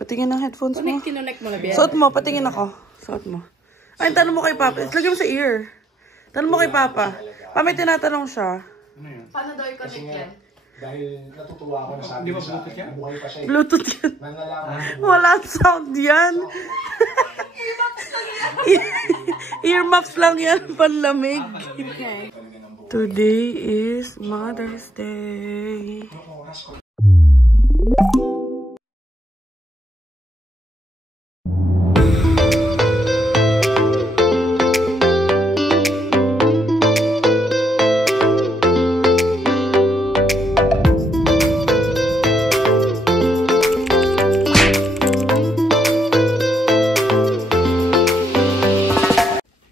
Patingin ng headphones mo. Kinonect mo na ba? Suot mo, patingin ako. Suot mo. Ay, tanong mo kay Papa. Lagyan mo sa ear. Tanong mo kay Papa. Pa, may tinatanong siya. Paano daw i-connect yan? Dahil natutuwa ako na sabi sa buhay pa siya. Bluetooth yan. Wala sound yan. Earmuffs lang yan, panlamig. Okay. Today is Mother's Day.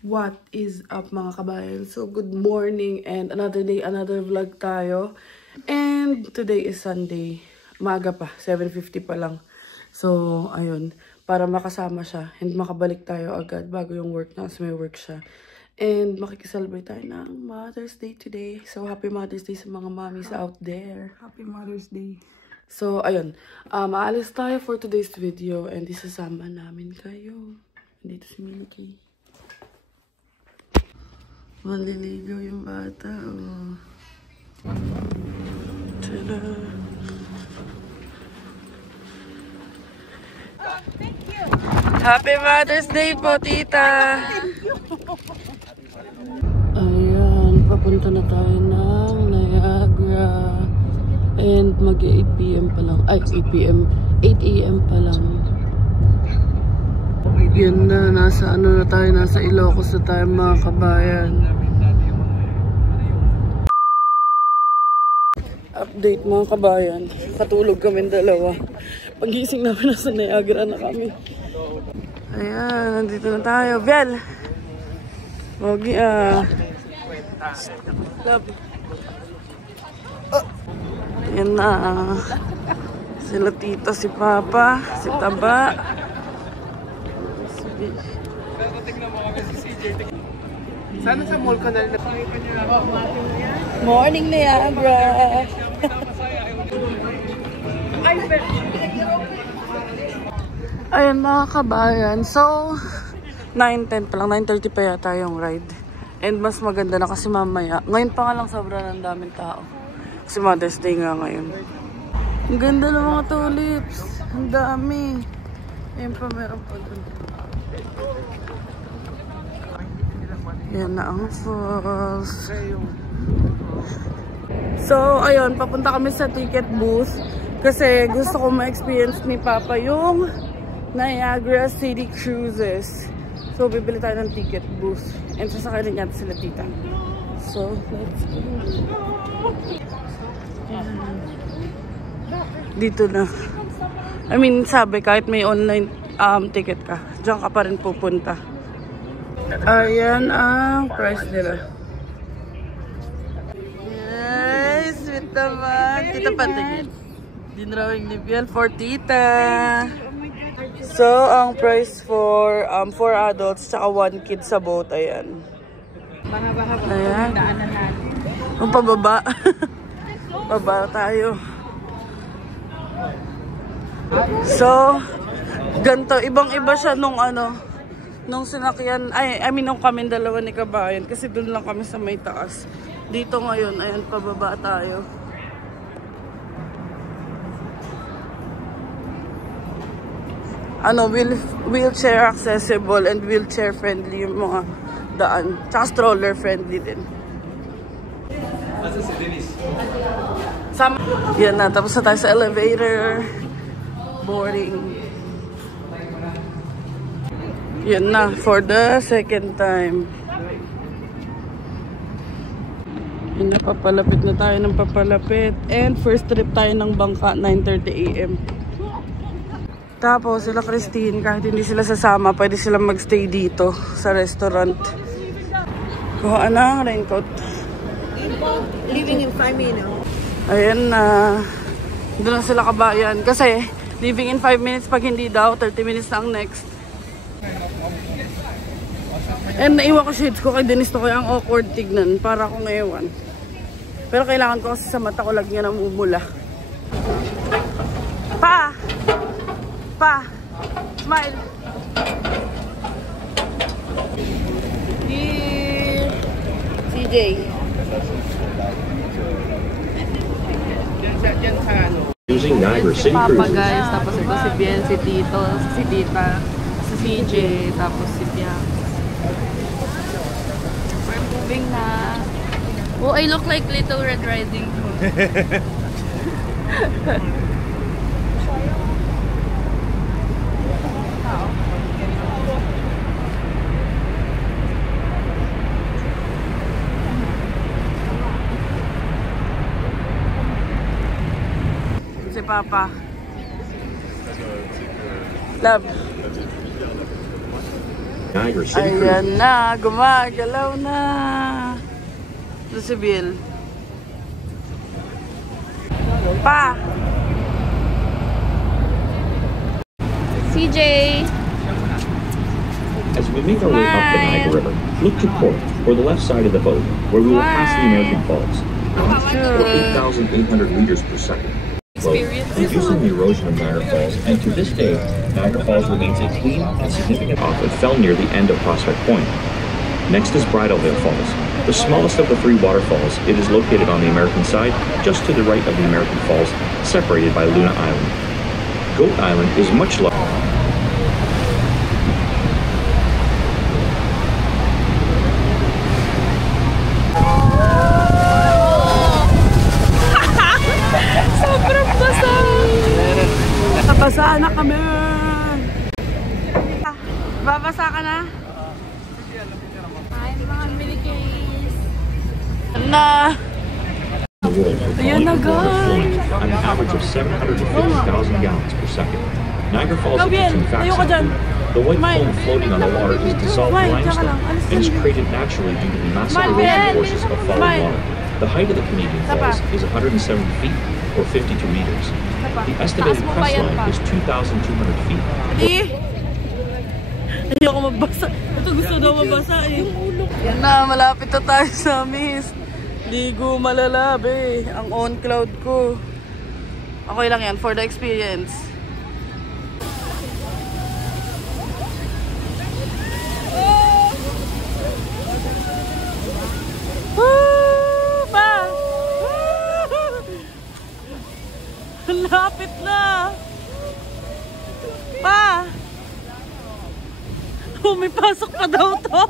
What is up mga kabayan? So good morning and another day, another vlog tayo. And today is Sunday. Maaga pa, 7:50 pa lang. So ayun, para makasama siya and makabalik tayo agad bago yung work na kasi may work siya. And makikiselebrate tayo ng Mother's Day today. So happy Mother's Day sa mga mommies out there. Happy Mother's Day. So ayun, aalis tayo for today's video and isasama namin kayo. Dito si Milky. Maliligaw yung bata, oh. Tada! Happy Mother's Day po, tita! Ayan, papunta na tayo ng Niagara. And mag-8 PM pa lang. Ay, 8 PM. 8 AM pa lang. Yan na, nasa ano na tayo, nasa Ilocos na tayo mga kabayan. Update mga kabayan, katulog kami dalawa. Pagising namin nasa Niagara na kami. Ayan, nandito na tayo. Bel! Pogi Love. Yan na. Sila tita, si Papa, si Taba. Sana sa mall ka na rin. Morning, Niagara! Ayan mga kabayan. So, 9:10 pa lang. 9:30 pa yata yung ride. And mas maganda na kasi mamaya. Ngayon pa nga lang sobrang daming tao. Kasi Mother's Day nga ngayon. Ang ganda ng mga tulips. Ang dami. Ayan pa, meron pa dun. Yan na ang falls. So, ayun, papunta kami sa ticket booth. Kasi gusto ko ma-experience ni Papa yung Niagara City Cruises. So, bibili tayo ng ticket booth. And sasakay rin natin sila tita. So, let's go. Dito na. I mean, sabi, kahit may online ticket ka, diyan ka pa rin pupunta. Ayan ang price nila. Yes, sweet naman. Tita patingin. Dinrawing ni Biel for tita. So, ang price for 4 adults tsaka 1 kid sa boat, ayan. Ayan. Ang pababa. Pababa tayo. So, ganito. Ibang-iba siya nung nung sinakyan, I mean nung kami dalawa ni Kabayan. Kasi dun lang kami sa may taas. Dito ngayon, ayan, pababa tayo. Wheelchair accessible and wheelchair friendly yung mga daan. Tsaka stroller friendly din. Yan na, tapos na tayo sa elevator. Boring. Yan na, for the second time. Yan na, papalapit na tayo ng papalapit. And first trip tayo ng bangka, 9:30 AM. Tapos sila Christine, kahit hindi sila sasama, pwede silang magstay dito sa restaurant. Kuha ng raincoat. Leaving in 5 minutes. Ayan na. Doon na sila Kabayan. Kasi, leaving in 5 minutes pag hindi daw, 30 minutes na ang next. And naiwan ko shades ko kay Dennis to kaya ang awkward tignan para akong ewan. Pero kailangan ko kasi sa mata ko lagi nga namumula. Pa! Pa, smile. CJ. Using Niagara City Papa Cruises. guys, tapos ito si Biel, si Tito, si Tita, si CJ, tapos si Biang. We're moving na. Oh, I look like Little Red Riding Hood. Si Papa. Love. Niagara City Cruises. Ayan na, gumagalaw na. Ito si Bill. Pa! CJ! As we make our way up the Niagara River, look to port, or the left side of the boat, where we will pass the American Falls. Or 8,800 liters per second. Reducing the erosion of Niagara Falls, and to this day, Niagara Falls remains a clean and significant off. It fell near the end of Prospect Point. Next is Bridalveil Falls. The smallest of the three waterfalls, it is located on the American side, just to the right of the American Falls, separated by Luna Island. Goat Island is much larger. Nabasa na kami! Babasa ka na? Ay, mga minikis. Na! Ayan na guys! An average of 750,000 gallons per second. Niagara Falls Gabriel, is in fact tayo ka dyan. the white Mike. foam floating on the water is dissolved Mike, limestone tsaka lang. Alis and is ka. created naturally due to the massive Mike, erosion Ben. forces of falling Mike. water. The height of the Canadian Tapa. Falls is 170 feet or 52 meters. The estimated Taas mo pa crest yan line pa. is 2,200 feet. Ayoko mabasa. Ito gusto daw mabasa eh. Yan na, malapit na tayo sa miss. Ligo malalabi. Ang on cloud ko. Okay lang yan for the experience. Woo! Pa! Lapit na! Pa! Oh, may pasok pa daw to.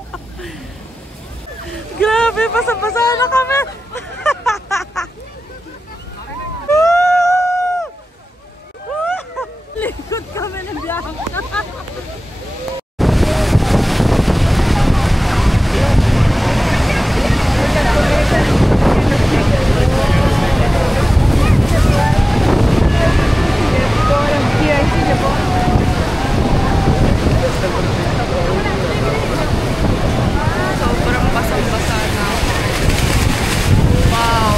Grabe, basa-basa na kami. Likod kami ng Bianca. Sobrang basang-basa na. Wow.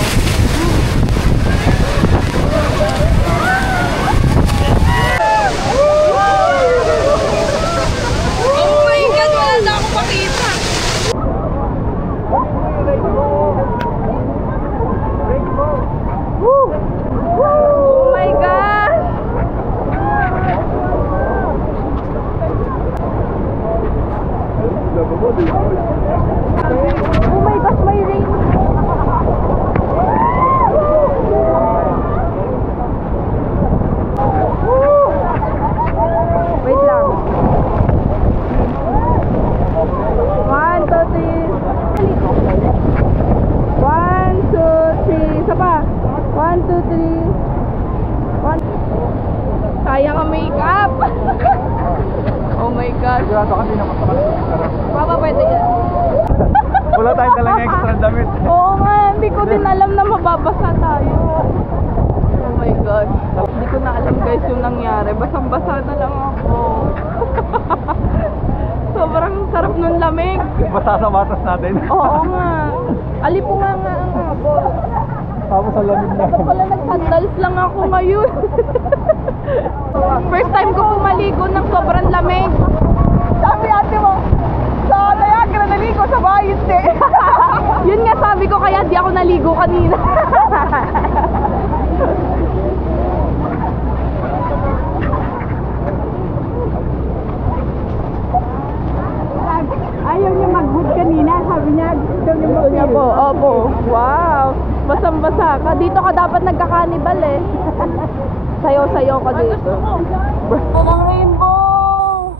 Oh my God, wala na akong makita. Oh my God. Oh my gosh, may rain. Wait lang. 1, 2, 3. 1, 2, 3. Isa pa. 1, 2, 3. 1. Sayang ang makeup. Oh my God. Sigurado kasi naman sa Papa, pwede yan. wala tayong dalang extra damit. Oo nga, hindi ko din alam na mababasa tayo. Oh my God. Hindi ko na alam guys yung nangyari. Basang-basa na lang ako. Sobrang sarap ng lamig. Basta sa batas natin. Oo nga. Alipo nga ang habol. Tapos sa lamig na. Dapat pala nag-sandals lang ako ngayon. First time ko pumaligo ng sobrang lamig. Sabi ate mo, sa Niagara na naligo, sa bahay hindi. Yun nga sabi ko, kaya di ako naligo kanina. basang-basa ka. Dito ka dapat nagka-cannibal eh. Sayo-sayo ka dito. Ang rainbow!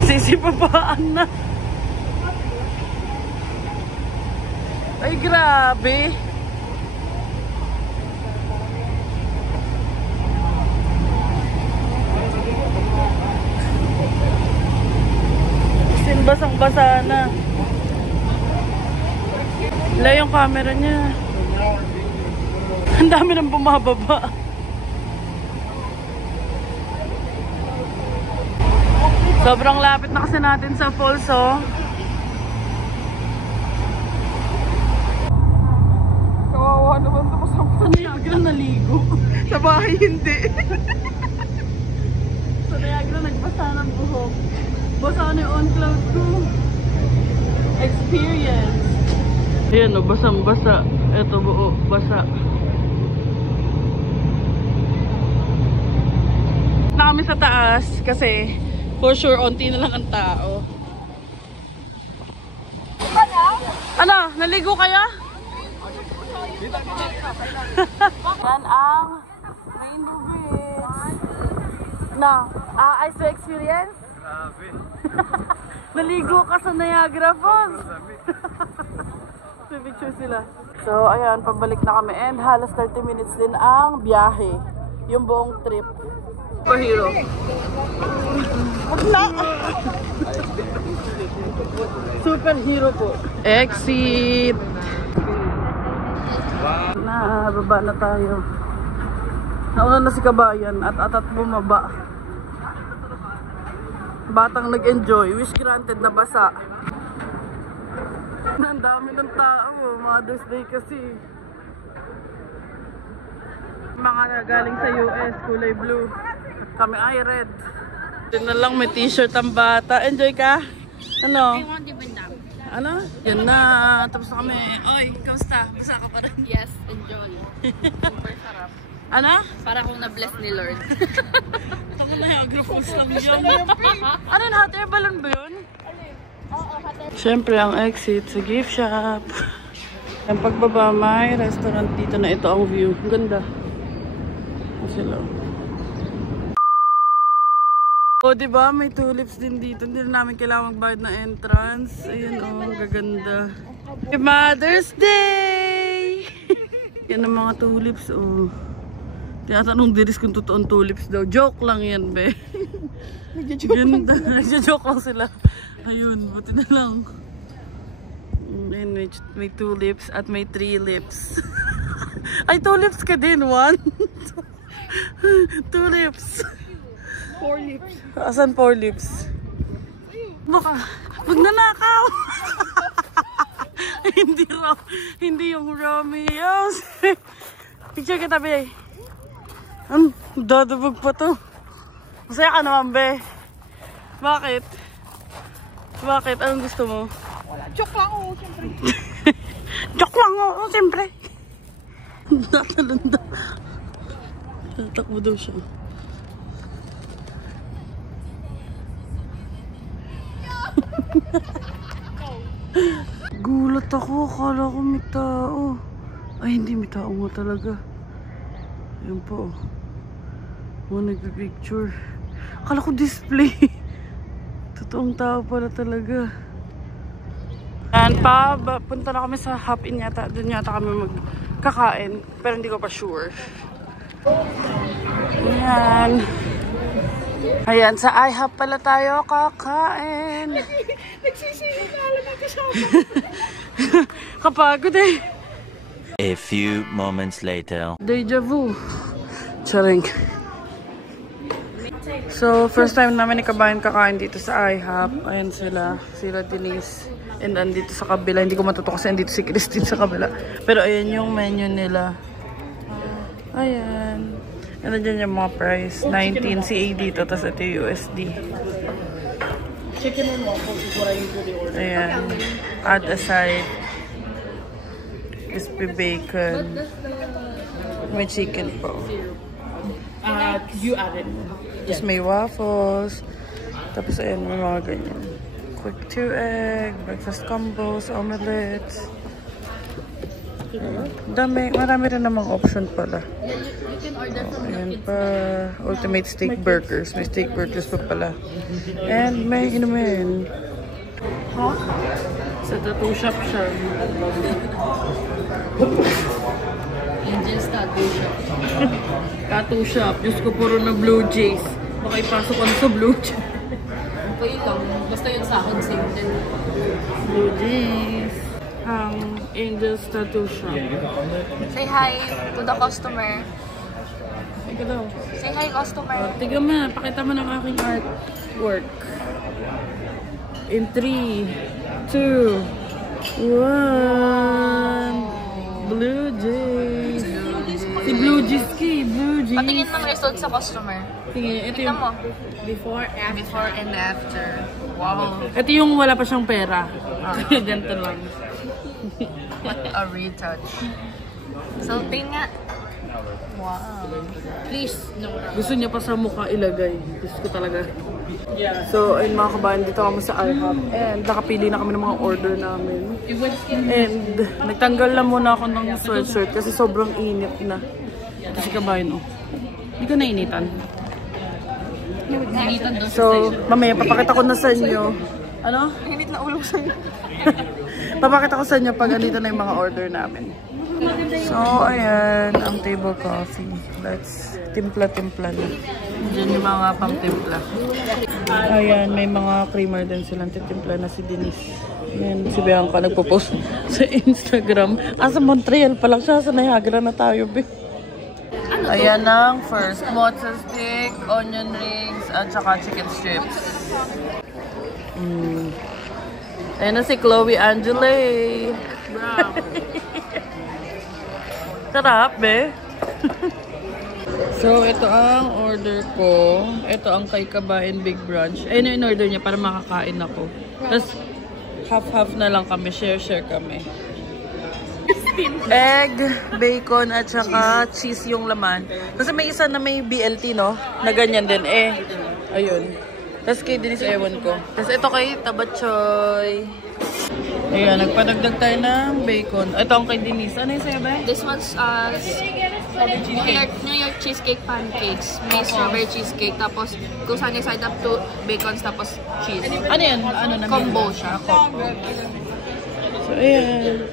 Sisipapaan na. Ay, grabe. Basang-basa na. Wala yung camera niya. Ang dami nang bumababa. Sobrang lapit na kasi natin sa falls, oh. Kawawa naman ito sa Niagara naligo. Sa bahay hindi. Sa Niagara nagbasa ng buhok. Basa na yung on-cloud ko. Experience. Ayan o, basang-basa. Ito buo, basa. Na kami sa taas kasi for sure, onti na lang ang tao. Ano? Naligo kaya? Yan ang Rainbow Bridge. Na, ice experience? Grabe. Naligo ka sa Niagara Falls. May picture sila. So, ayan, pabalik na kami. And halos 30 minutes din ang biyahe. Yung buong trip. Superhero. Wag na! Superhero po. Exit! Baba na tayo. Nauna na si Kabayan at atat bumaba. Batang nag-enjoy. Wish granted na basa. Ang dami ng tao. Mother's Day kasi. Mga galing sa US, kulay blue. Kami ay red. Yun na lang, may t-shirt ang bata. Enjoy ka? Ano? Ano? Yan na. Tapos na kami. Oy, kamusta? Basa ka pa rin? Yes, enjoy. Super sarap. Ano? Para kung na-bless ni Lord. Ito ko na yung agrofoods lang yun. Ano yun? Hot air balloon ba yun? Siyempre, ang exit sa gift shop. Ang pagbaba, may restaurant dito na ito ang view. Ganda. Sila. O, diba? May tulips din dito. Hindi na namin kailangan magbayad na entrance. Ayun, oh, gaganda. Happy Mother's Day! Yan ang mga tulips, oh. Tinatanong diris kung totoong tulips daw. Joke lang yan, be. Ganda. Nagja-joke lang sila. Ayun, buti na lang. Ayun, may tulips at may 3 lips. Ay, tulips ka din. 1, 2 lips. 4 lips. Asan 4 lips? Baka, magnanakaw. Hindi raw. Hindi yung Romeo. Picture kita, be. Dadabog pa to. Masaya ka naman, be. Bakit? Bakit? Anong gusto mo? Wala. Joke lang ako, siyempre. Joke lang ako, siyempre. Natalanda. Tatakbo daw siya. Gulat ako. Akala ko may tao. Ay, hindi may tao nga talaga. Ayan po. Nagpipicture. Akala ko display. Totoong tao pala talaga. Yan pa, punta na kami sa Hop-In yata. Doon yata kami magkakain. Pero hindi ko pa sure. Ayan. Ayan, sa IHOP pala tayo kakain. Nagsisingin na alam ang kasama. Kapagod eh. A few moments later. Deja vu. Charing. So, first time namin ni Kabayan kakain dito sa IHOP. Ayan sila. Sila Denise. And andito sa kabila. Hindi ko matuto kasi andito si Christine sa kabila. Pero ayan yung menu nila. Ayan. And nandiyan yung mga price. 19 CA dito. Tapos ito yung USD. Chicken and waffles is what I usually order. Ayan. Add aside. Crispy bacon. May chicken po. You add it. Tapos may waffles. Tapos ayan, may mga ganyan. quick 2 egg, breakfast combos, omelets. Marami rin namang option pala. Ayan pa, ultimate steak burgers. May steak burgers pa pala. And may inumin. Huh? Sa tattoo shop siya. Angel's tattoo shop. Tattoo shop. Diyos ko, puro na blue jays. Baka ipasok ko sa blue jays. Okay lang. Basta yun sa akin, same din. Blue jays. Ang Angel's tattoo shop. Say hi to the customer. Ika daw. Say hi, customer. Tignan mo na. Pakita mo ng aking artwork. In 3, 2, 1. Blue jays. Si Blue Jays ki. Blue Jays. Patingin ng result sa customer. Tingin. Ito Tignan yung... mo. Before and after. Wow. Ito yung wala pa siyang pera. Kaya ganito lang. What a retouch. Salting nga. Wow. Please, no. Gusto niya pa sa mukha ilagay. Gusto ko talaga. So, ayun mga kabayan, dito kami sa IHOP. And nakapili na kami ng mga order namin. And nagtanggal na muna ako ng sweatshirt kasi sobrang init na. Kasi kabayan, oh. Hindi ko nainitan. So, mamaya papakita ko na sa inyo. Ano? Init na ulo sa'yo. Papakita ko sa inyo pag andito na yung mga order namin. So, ayan, ang table coffee. Let's timpla-timpla na. Diyan yung mga pang-timpla. Ayan, may mga creamer din silang titimpla na si Denise. Ayan, si Bianca nagpo-post sa Instagram. Sa Montreal pa lang siya, sa Niagara na tayo, be. Ayan ang first. Mozza stick, onion rings, at saka chicken strips. Ayan na si Chloe Angele. Bravo. Sarap, be. So, ito ang order ko. Ito ang kay Kabayan Big Brunch. Ayun yung in-order niya para makakain ako. Tapos, half-half na lang kami. Share-share kami. Egg, bacon, at saka cheese yung laman. Kasi may isa na may BLT, no? Na ganyan din, eh. Ayun. Tapos kay Denise, ewan ko. Tapos ito kay Tabachoy. Ayan, nagpadagdag tayo ng bacon. Ito ang kay Denise. Ano yung sa'yo, ba? This one's New York cheesecake pancakes. May strawberry cheesecake. Tapos, kung saan yung side up to bacons, tapos cheese. Ano yan? Ano na? Combo siya. Combo. So, ayan.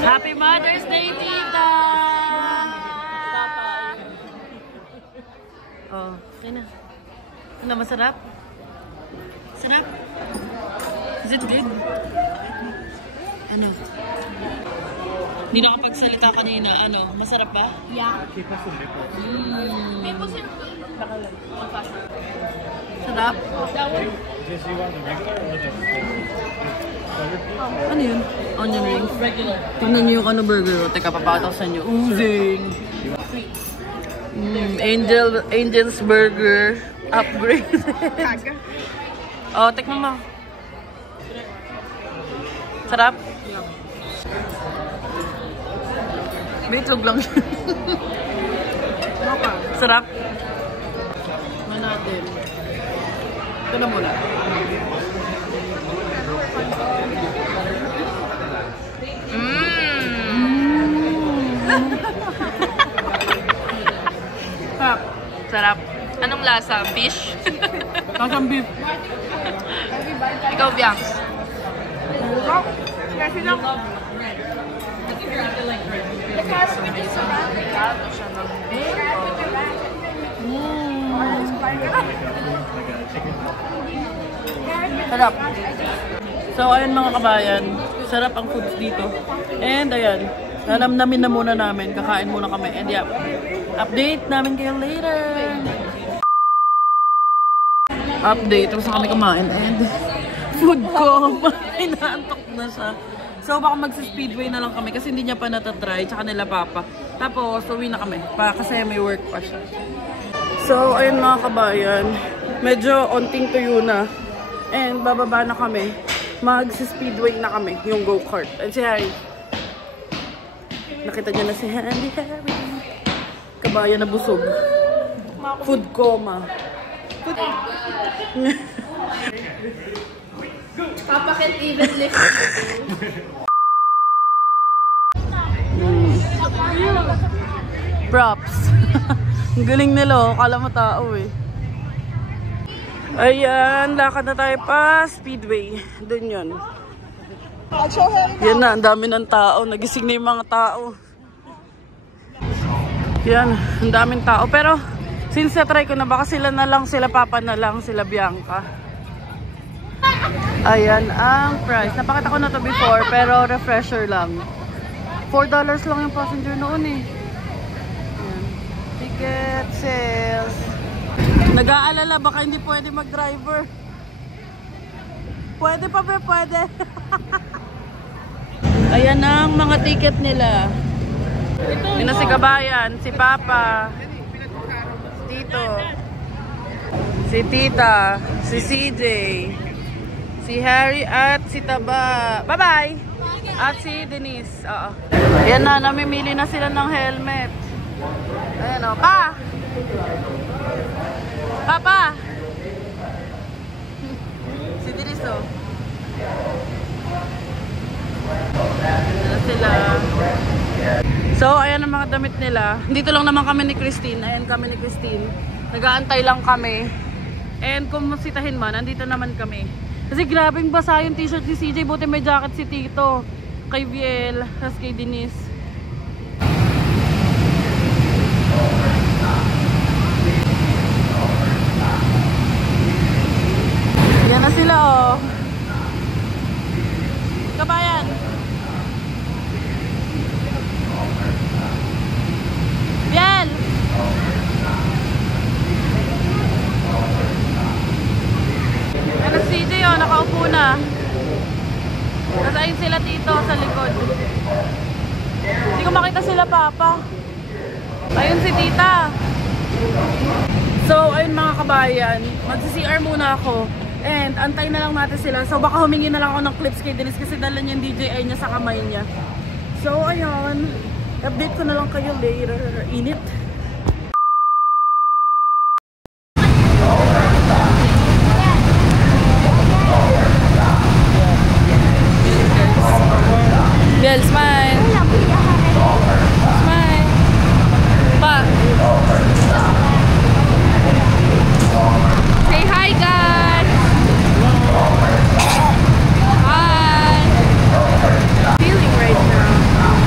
Happy Mother's Day, Tita! Oh, okay na. Ano, masarap? Sarap? Is it good? Ano? Hindi nakapagsalita kanina. Ano? Masarap ba? Yeah. Sarap? Ano yun? Onion rings. Tingnan nyo yung ano burger. Teka, papakita ko sa inyo. Oozing! Angel's Burger. Upgrade. Oh, tikman mo. Sarap? Bitlog lang siya. Sarap? Tikman natin. Ito na muna. Sarap. Sarap. Anong lasa? Fish? Kasang beef. Ikaw, Bianx. Sarap. So, ayun mga kabayan. Sarap ang foods dito. And ayan. Nalamnamin na muna namin. Kakain muna kami. And yeah. Update namin kayo later. Update. Tapos na kami kumain. And food ko. Inaantok na siya. So, baka magsa-speedway na lang kami kasi hindi niya pa natatry. Tsaka nila papa. Tapos, uwi na kami. Kasi may work pa siya. So, ayun mga kabayan. Medyo onting tuyo na. And bababa na kami. Magsa-speedway na kami. Yung go-kart. And si Harry. Nakita niya na si Harry. Kabayan na busog. Food coma. Papa can't even lift. Props. Ang galing nila, oh. Kala mo tao eh. Ayan, lakad na tayo pa Speedway. Doon yun. Yan na, ang dami ng tao. Nagising na yung mga tao. Yan, ang daming tao. Pero, since na-try ko na, baka sila na lang, sila Papa na lang, sila Bianca. Ayan, ang price. Napakita ko na to before, pero refresher lang. $4 lang yung passenger noon eh. Ayan. Ticket sales. Nag-aalala, baka hindi pwede mag-driver. Pwede pa ba? Pwede. Ayan ang mga ticket nila. Yun na si Kabayan, si Papa, si Tito, si Tita, si CJ, si Harry at si Taba. Bye-bye! At si Denise. Oo. Ayan na, namimili na sila ng helmet. Ayan o. Pa! Papa! Si Denise o. Ayan sila. So, ayan ang mga damit nila. Dito lang naman kami ni Christine. Ayan kami ni Christine. Nag-aantay lang kami. And kung masitahin man, andito naman kami. Kasi grabing basa yung t-shirt si CJ. Buti may jacket si Tito. Kay Viel. Tapos kay Denise. Yan na sila oh. Kabayan. Bien! Ano si CJ oh, nakaupo na. Tapos ayun sila Tito sa likod. Hindi ko makita sila Papa. Ayun si Tita. So ayun mga kabayan, magsi-CR muna ako. And antay na lang natin sila. So baka humingi na lang ako ng clips kay Denise kasi dala niya yung DJI niya sa kamay niya. So ayun, update ko na lang kayo later. Init. Girl, smile. Smile. Pa. Say hi guys. Hi. Feeling right now.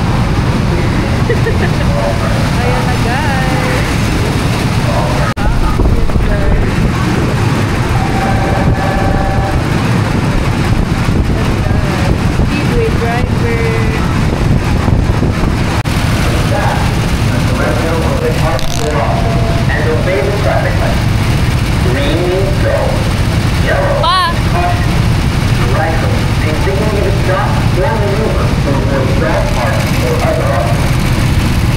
Ayan na guys. Speedway driver. And obey the traffic light. Green means go. Yellow. Pa. Right. And signal you to stop or maneuver for stop, park, or other options.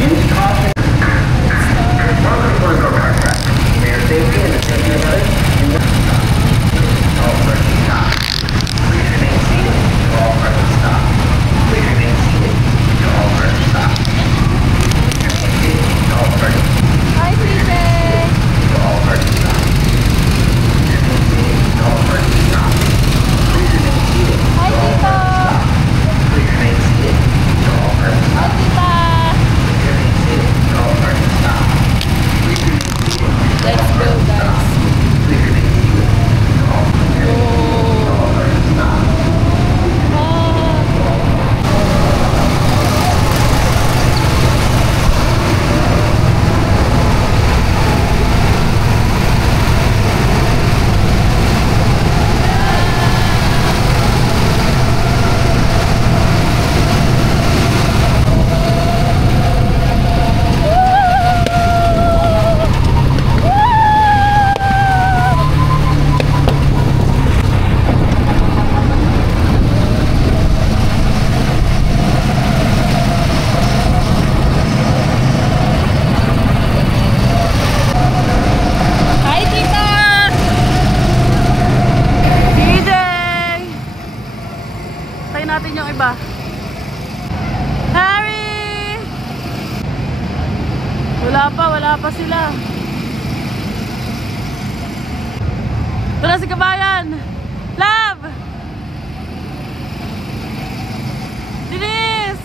Use caution. Welcome to the car crash. For your safety and the safety of others, you must stop. All persons stop. Please remain seated. All persons stop. Please remain seated. All persons stop. All persons. Hi, CJ. All persons stop. All persons stop. Please remain seated. Hi, Tito. Please remain seated. All persons Hi, stop. Tita. Please remain seated. All persons stop. Please remain seated. Let's go, guys. Please remain seated. All persons stop. Hi, Tita. CJ! Tayo natin yung iba. Harry! Wala pa sila. Ito na si Kabayan. Love! Denise!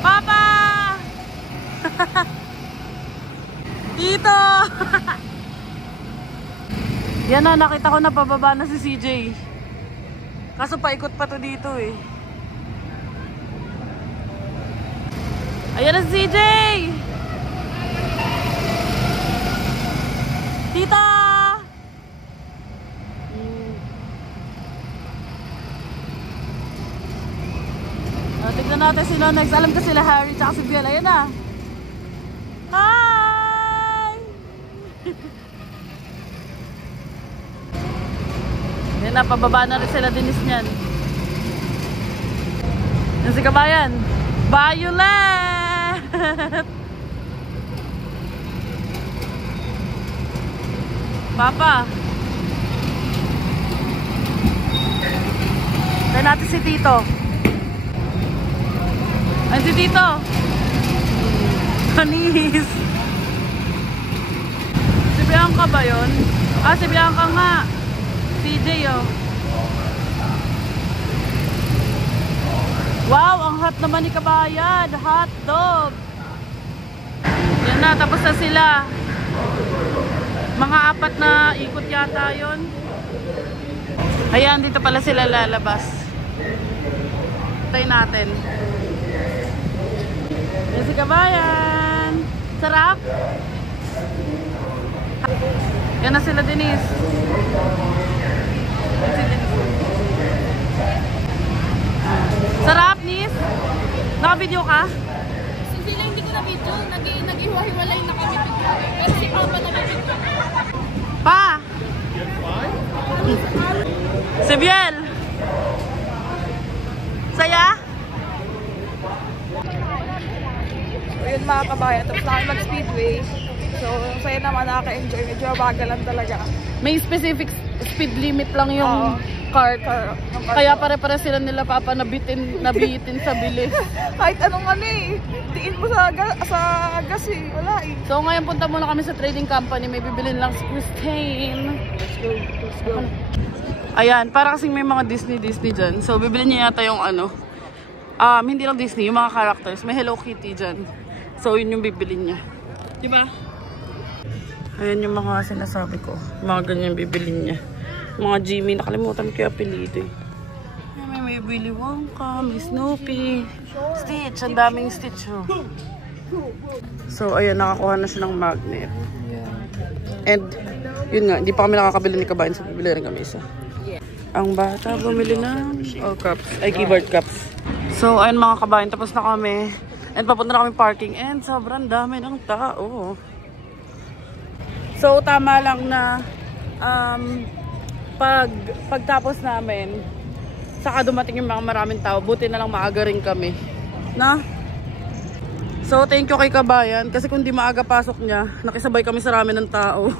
Papa! Tito! Yan na, nakita ko na pababa na si CJ. Kaso paikot pa to dito eh. Ayan na si CJ! Tita! Tignan natin sila next. Alam ko sila Harry tsaka si Biel. Ayan na. Hi! Ayan na, pababa na rin sila Denise niyan. Yan si kabayan. Violet! Papa. Tayo natin si Tito. Ay, si Tito. Anis. Si Bianca ba yun? Ah, si Bianca nga. CJ, oh. Wow, ang hot naman ni kabayan. Hot dog. Yan na, tapos na sila. Mga 4 na ikot yata yun. Ayan, dito pala sila lalabas. Tayo natin. Yan si kabayan. Sarap. Yan na sila Denise. Sarap, Nis? Naka-video ka? Hindi lang, hindi ko na video. Nag-ihiwa-hiwalay na kami. Kasi si Papa na video. Pa! Si Biel! Saya? So yun mga kabayan, tapos na kami mag-speedway. So saya naman, nakaka-enjoy. Medyo bagal lang talaga. May specific speed limit lang yung cart. Kaya pare-pare sila nila Papa nabitin sa bilis. Kahit anong ano eh. Tiin mo sa gas eh. Wala eh. So ngayon punta muna kami sa trading company. May bibilin lang si Christine. Let's go. Ayan, para kasing may mga Disney dyan. So bibilin niya yata yung ano. Hindi lang Disney, yung mga characters. May Hello Kitty dyan. So yun yung bibilin niya. Diba? Ayan yung mga sinasabi ko. Mga ganyan bibilin niya. Mga Jimmy, nakalimutan ko yung apelido eh. May Willy Wonka, may Snoopy, Stitch, ang daming Stitch oh. So ayan, nakakuha na siya ng magnet. And yun nga, hindi pa kami nakakabili ni kabayan, so bibili rin kami isa. Ang bata bumili ng cups, ay keyboard cups. So ayun mga kabayan, tapos na kami. And papunta na kami parking and sobrang dami ng tao. So tama lang na pagtapos namin, saka dumating yung mga maraming tao. Buti na lang maaga rin kami. Na? So thank you kay kabayan. Kasi kung di maaga pasok niya, nakisabay kami sa rami ng tao.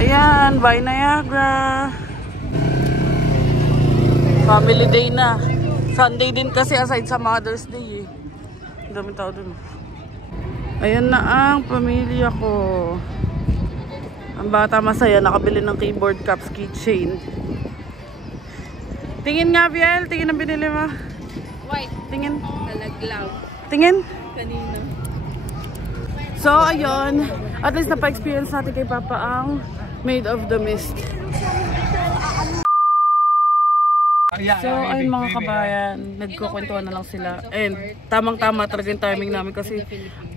Ayan, bye Niagara. Family day na. Sunday din kasi aside sa Mother's Day eh. Ang daming tao dun. Ayan na ang pamilya ko. Ang bata masaya, nakabili ng keyboard cups, keychain. Tingin nga, Biel. Tingin ang binili mo. White. Tingin. Nalaglaw. Tingin. Kanina. So, ayun. At least napa-experience natin kay Papa ang Made of the Mist. So, ayun mga kabayan. Nagkukwentuhan na lang sila. And tamang-tama talaga yung timing namin kasi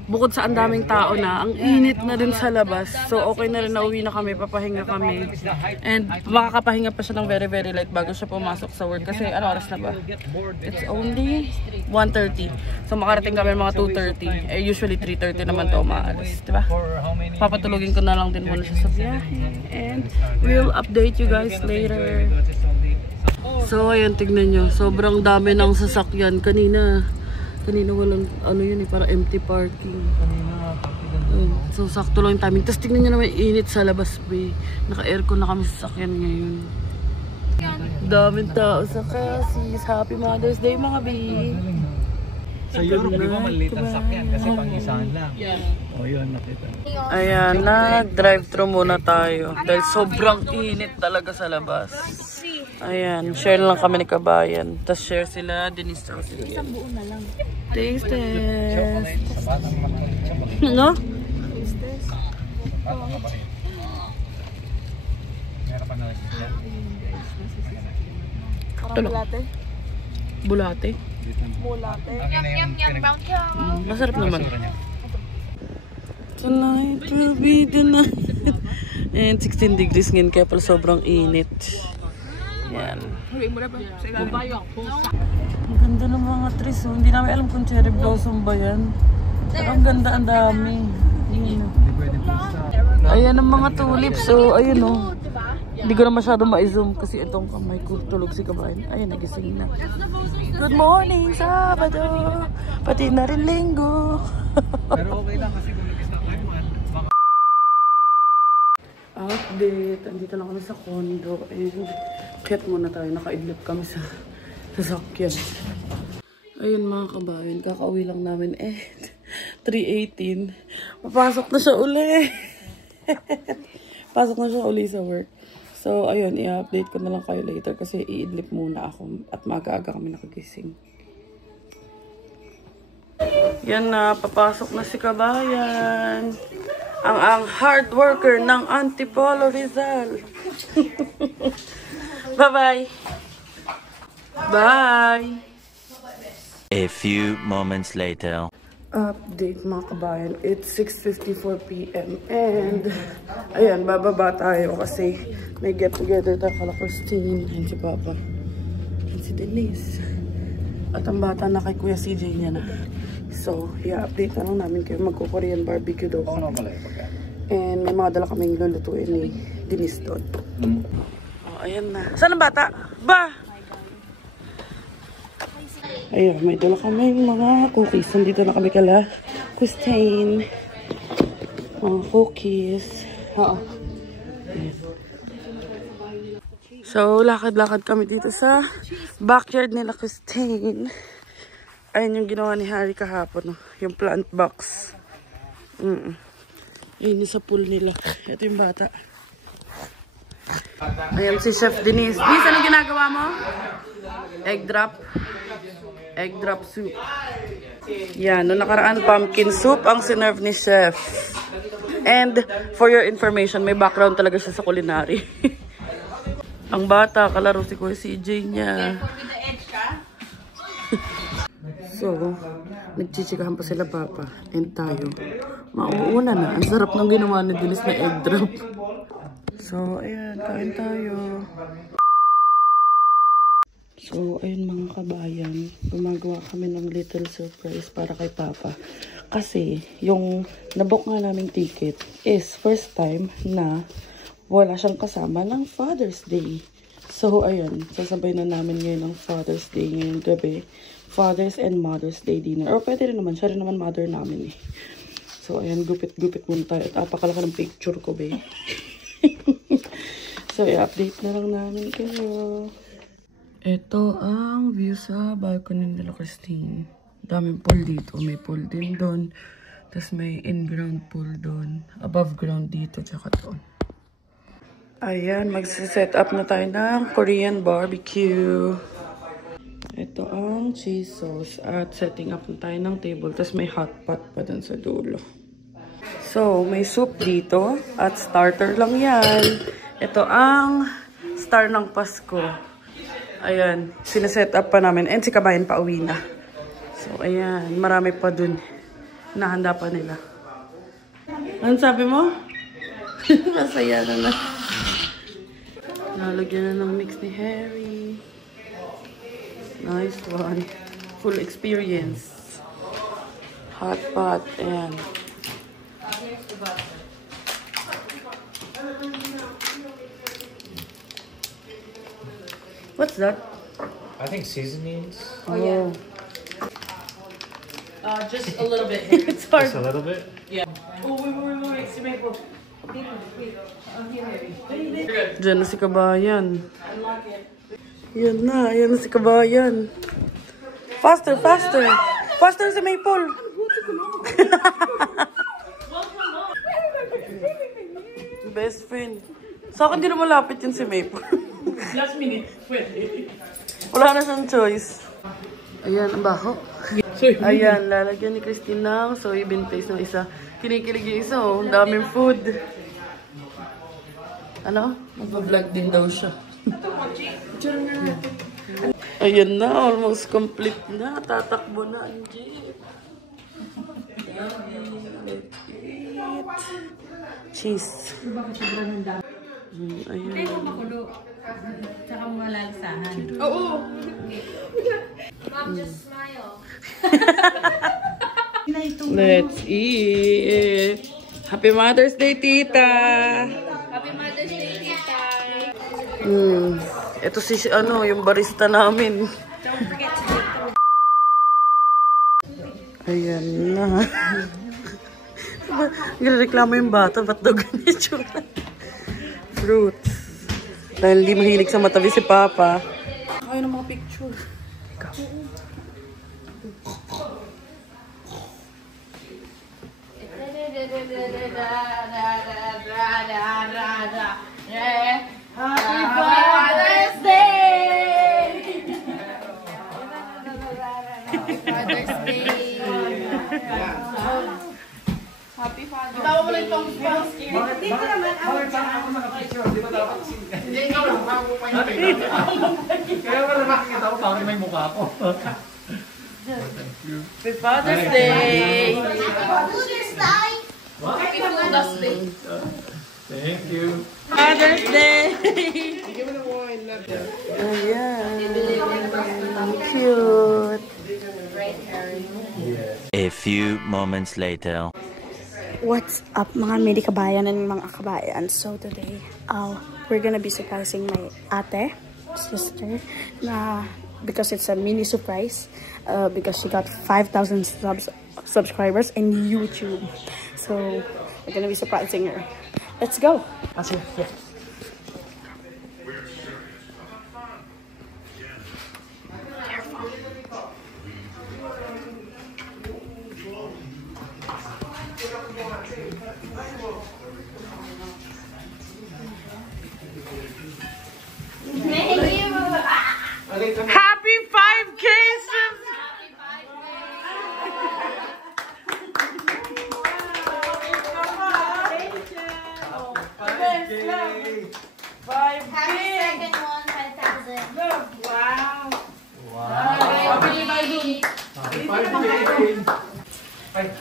bukod sa ang daming tao na, ang init na din sa labas. So, okay na rin na uwi na kami, papahinga kami. And makakapahinga pa siya ng very very light bago siya pumasok sa work. Kasi ano oras na ba? It's only 1:30. So, makarating kami mga 2:30. Eh, usually 3:30 naman to umaalis. Diba? Papatulogin ko na lang din muna siya sa biyahe. And we'll update you guys later. So, ayun, tignan nyo. Sobrang dami ng sasakyan. Kanina walang, ano yun eh, para empty parking. So, sakto lang yung timing. Tapos tignan nyo naman init sa labas, be. Naka-aircon na kami sa sakyan ngayon. Daming tao sa Cassis. Happy Mother's Day, mga be. Sa Europe, di ba maliit ang sakyan kasi pang-isahan lang. O yun, nakita. Ayan, nag-drive-thru muna tayo. Dahil sobrang init talaga sa labas. Ayan, share lang kami ni Kabayan. Tapos share sila, Denise sa sila. Isang buo na lang. Taste test. Ano? Taste test. Parang bulate. Bulate. Bulate. Masarap naman. Tonight will be the night. And 16 degrees ngayon kaya pala sobrang init. Yan. Ang ganda ng mga trees. Oh. Hindi namin alam kung cherry blossom ba yan. Pero ang ganda, ang dami. Ayan ang mga tulips. So, ayun o. Oh. Hindi ko na masyado ma-zoom kasi itong kamay ko tulog si Kabayan. Ayun, nagising na. Good morning, Sabado. Pati na rin Linggo. Pero okay lang kasi kung nag-stop tayo, Update. Andito lang kami sa condo. And kit muna tayo. Nakaidlip kami sa sasakyan. Ayun mga Kabayan. Kakauwi lang namin. 3:18. Papasok na siya uli. Pasok na siya uli sa work. So, ayun, i-update ko na lang kayo later kasi i-idlip muna ako at maaga-aga kami nakagising. Yan na, papasok na si Kabayan. Ang hard worker ng Antipolo Rizal. Bye-bye. Bye. A few moments later. Update mga Kabayan. It's 6:54 PM and ayan, bababa tayo kasi may get together tayo kala Christine and si Papa and si Denise at ang bata na kay Kuya CJ niya na. So, i-update na lang namin kayo. Magko-Korean barbecue daw kami. And may mga dala kaming lulutuin ni Denise doon. Oh, ayan na. Saan ang bata? Ba? Ayun, may dala kami mga cookies. Nandito na kami kala Christine. Mga cookies. Oo. So, lakad-lakad kami dito sa backyard nila Christine. Ayun yung ginawa ni Harry kahapon. No? Yung plant box. Ayun yung sa pool nila. Ito yung bata. Ayan si Chef Denise. Denise, anong ginagawa mo? Egg drop. Egg drop soup. Yan, noong nakaraan pumpkin soup ang sinerve ni Chef. And for your information, may background talaga siya sa culinary. Ang bata, kalaro si Kuya CJ niya. So, nagchichikahan pa sila Papa and tayo. Mauuna na. Ang sarap ng ginawa ni Denise na egg drop. So, ayan, kain tayo. So, ayun mga Kabayan, gumagawa kami ng little surprise para kay Papa. Kasi, yung nabook nga naming ticket is first time na wala siyang kasama ng Father's Day. So, ayun, sasabay na namin ngayon ng Father's Day ngayong gabi. Father's and Mother's Day dinner. Or pwede rin naman, siya rin naman mother namin eh. So, ayun, gupit-gupit muna tayo. At apakalaki ng picture ko, be. So, i-update na lang namin kayo. Ito ang view sa balcony nila Christine. Daming pool dito. May pool din doon. Tapos may in-ground pool doon. Above ground dito. Tsaka doon. Ayan. Mag-set up na tayo ng Korean barbecue. Ito ang cheese sauce. At setting up na tayo ng table. Tapos may hot pot pa doon sa dulo. So, may soup dito. At starter lang yan. Ito ang star ng Pasko. Ayan, sinaset up pa namin. And si Kabayan pa uwi na. So, ayan, marami pa dun. Nahanda pa nila. Ano sabi mo? Masaya na. Nalagyan na ng mix ni Harry. Nice one. Full experience. Hot pot. Ayan. What's that? I think seasonings. Oh, yeah. Just a little bit. It's hard. Just a little bit. Yeah. Oh, wait. Si Maple. Diyan na si Kabayan. Yan na si Kabayan. Faster. Faster si Maple. Best friend. Sa akin di na malapit yun si Maple. Last minute, pwede. Wala na siyang choice. Ayan, ang baho. Ayan, lalagyan ni Christine ng soybean paste ng isa. Kinikilig yung isa, oh. Ang daming food. Ano? Mag-vlog din daw siya. Ayan na, almost complete na. Tatakbo na ang jeep. Cheese. Ayan. Hindi mo makulo. Tsaka mo malalsahan. Oo. Mom, just smile. Let's eat. Happy Mother's Day, Tita. Happy Mother's Day, Tita. Ito si ano, yung barista namin. Don't forget to take the... Ayan na. Nagreklamo yung bata, ba't daw ganyan? Fruits. Dahil hindi mahilig sa matabi si Papa. Ayaw ng mga picture. Ikaw. Happy Mother's Day! Mother's Day! Happy Father's Day. Tawa mo lang itong spouse. Dito naman ako naka-picture. Di ba dapat hindi ikaw lang. Kaya wala makikita ko parang may mukha ko. Happy Father's Day! Happy Mother's Day! Thank you. Father's Day! Ayan. Cute. A few moments later. What's up mga midi kabayan and mga kabayan? So today, we're gonna be surprising my ate, sister, because it's a mini surprise, because she got 5,000 subscribers in YouTube. So we're gonna be surprising her. Let's go. Yeah. Happy 5K!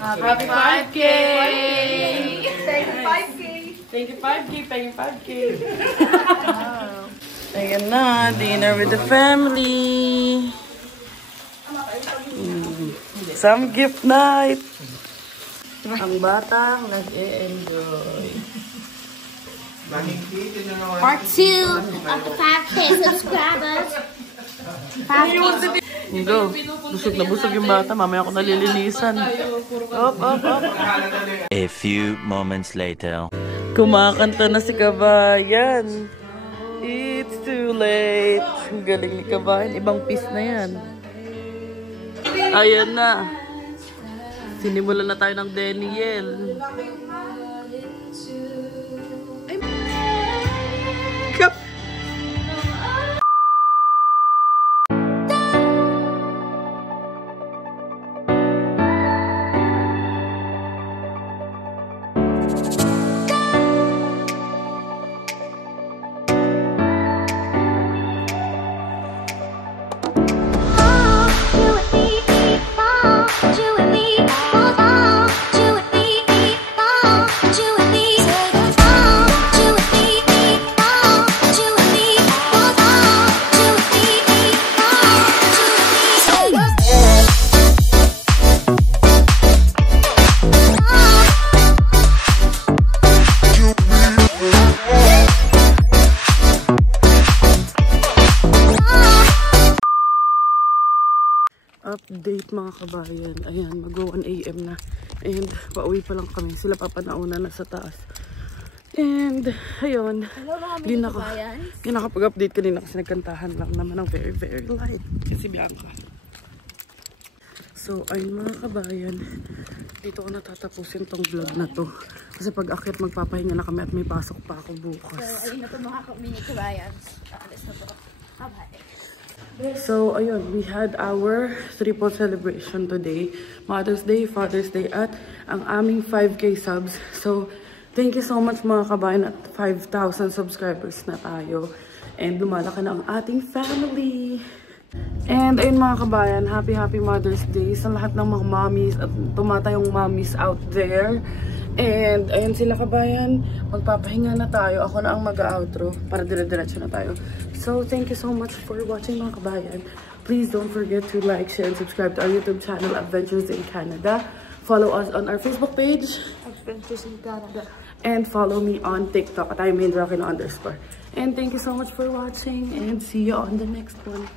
Happy 5K! Thank you, 5K. Thank you 5K, thank you 5K. Ayan na, dinner with the family. Some gift night. Ang batang nag-e-enjoy. Part 2 of the 5K subscribers. Go. Busog na busog yung bata. Mamaya ako nalilinisan. Up, up, up. A few moments later. Kumakanta na si Kabayan. It's too late. Ang galing ni Kabayan. Ibang piece na yan. Ayan na. Sinimulan na tayo ng Daniel. Kap! Update mga kabayan. Ayan, mag-1 AM na. And pauwi pa lang kami. Sila papanauna na sa taas. And ayun. Di nakapag-update kanina kasi nagkantahan lang naman ng very, very light. Kasi Bianca. So, ayun mga kabayan, dito ko natatapusin tong vlog na to. Kasi pag akit, magpapahinga na kami at may pasok pa ako bukas. So, ayun na ito mga mini kabayan. Alis na po. Bye-bye. So, ayun, we had our triple celebration today. Mother's Day, Father's Day, at ang aming 5K subs. So, thank you so much mga kabayan at 5,000 subscribers na tayo. And lumalaki na ang ating family. And ayun mga kabayan, happy Mother's Day sa lahat ng mga mommies at tumatayong mommies out there. And ayun sila kabayan, magpapahinga na tayo. Ako na ang mag-outro para dire-diretso na tayo. So thank you so much for watching mga kabayan. Please don't forget to like, share, and subscribe to our YouTube channel, Adventures in Canada. Follow us on our Facebook page, Adventures in Canada. and follow me on TikTok at iMainRockin_. And thank you so much for watching and see you on the next one.